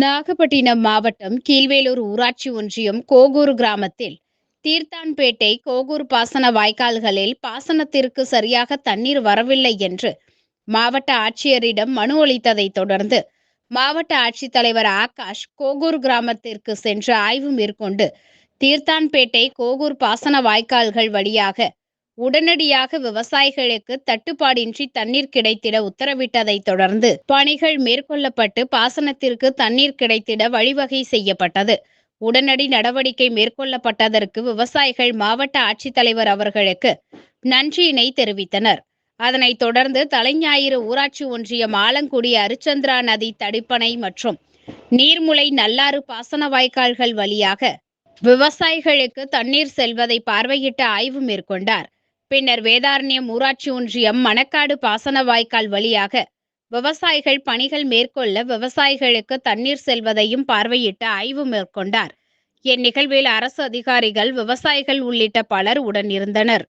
நாகப்பட்டினம் மாவட்டம் கீழ்வேளூர் ஊராட்சி ஒன்றியம் கோகூர் கிராமத்தில் தீர்த்தான்பேட்டை கோகூர் பாசன வாய்க்கால்களில் பாசனத்திற்கு சரியாக தண்ணீர் வரவில்லை என்று மாவட்ட ஆட்சியரிடம் மனு அளித்ததை தொடர்ந்து மாவட்ட ஆட்சித்தலைவர் ஆகாஷ் கோகூர் கிராமத்திற்கு சென்று ஆய்வு மேற்கொண்டு தீர்த்தான்பேட்டை கோகூர் பாசன வாய்க்கால்கள் வழியாக உடனடியாக விவசாயிகளுக்கு தட்டுப்பாடின்றி தண்ணீர் கிடைத்திட உத்தரவிட்டதை தொடர்ந்து பணிகள் மேற்கொள்ளப்பட்டு பாசனத்திற்கு தண்ணீர் கிடைத்திட வழிவகை செய்யப்பட்டது. உடனடி நடவடிக்கை மேற்கொள்ளப்பட்டதற்கு விவசாயிகள் மாவட்ட ஆட்சித்தலைவர் அவர்களுக்கு நன்றியினை தெரிவித்தனர். அதனைத் தொடர்ந்து தலைஞாயிறு ஊராட்சி ஒன்றியம் ஆலங்குடி அரிச்சந்திரா நதி தடுப்பணை மற்றும் நீர்முலை நல்லாறு பாசன வாய்க்கால்கள் வழியாக விவசாயிகளுக்கு தண்ணீர் செல்வதை பார்வையிட்டு ஆய்வு மேற்கொண்டார். பின்னர் வேதாரண்யம் ஊராட்சி ஒன்றியம் மணக்காடு பாசன வாய்க்கால் வழியாக விவசாயிகள் பணிகள் மேற்கொள்ள விவசாயிகளுக்கு தண்ணீர் செல்வதையும் பார்வையிட்டு ஆய்வு மேற்கொண்டார். இந்நிகழ்வில் அரசு அதிகாரிகள், விவசாயிகள் உள்ளிட்ட பலர் உடன் இருந்தனர்.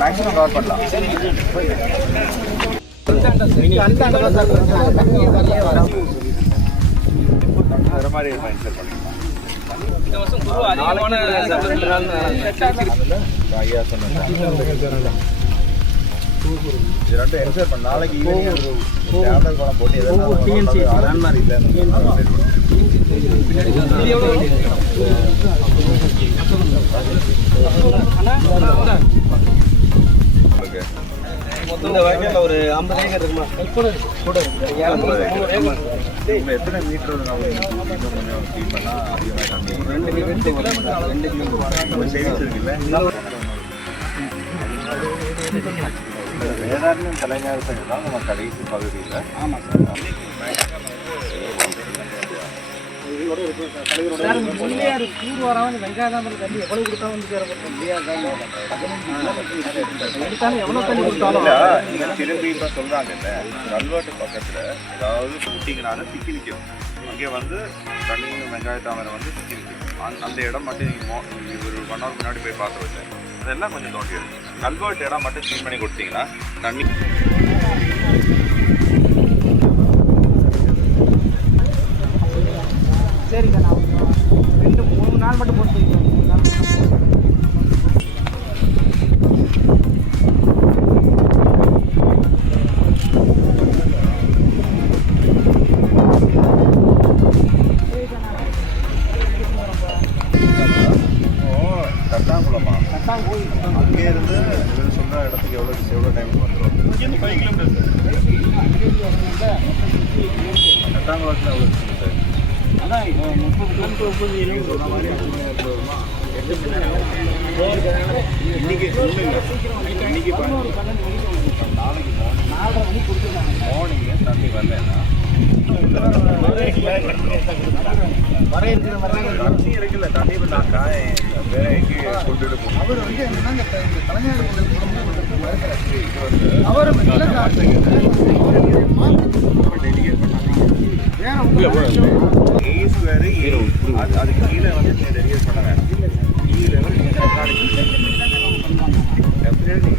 மேக்ஸிமம் கவர் பண்ணலாம். நாளைக்கு போட்டு இந்த வகையில் ஒரு 50 ஏக்கர் இருக்குமா? கூட எத்தனை மீட்டர் வேதாரண்யம் தலைஞர் சைடு தான் நம்ம கடைசி பகுதியில். ஆமாம் சார். திரும்பி இப்போ சொல்றாங்கல்ல, கல்வெட்டு பக்கத்துல ஏதாவது கூட்டிங்கனாலும் சிக்கி நிற்கும். அங்கே வந்து தண்ணி வெங்காயத்தாமரை வந்து சிக்கி நிற்கும். அந்த இடம் மட்டும் நீங்கள் ஒரு 1 hour முன்னாடி போய் பார்க்குறது அதெல்லாம் கொஞ்சம் தோண்டி இருக்கு. கல்வெட்டு இடம் மட்டும் க்ளீன் பண்ணி கொடுத்தீங்கன்னா தண்ணி சரிங்க. நான் 2-3 நாள் மட்டும் போட்டு தட்டாங்குளமா? அங்கே இருந்து இவர் சொல்கிற இடத்துக்கு எவ்வளோ டைம் வந்துடும்? 5 கிலோமீட்டர். தட்டாங்குளத்தில் எவ்வளோ இருக்குது சார்? அதான் 30 கிலோமீட்டர் இன்னைக்கு இன்னைக்கு நாளைக்கு மார்னிங் தண்ணி வரலன்னா தண்ணி இருக்குல்ல, தண்ணி வேற எங்கேயும் கொண்டுட்டு போகணும். அவர் வந்து என்னன்னா கலைஞர் அவர் அதுக்கு கீழே வந்து டெலிகேட் பண்ண வேண்டாம். கீழே டெஃபினெட்லி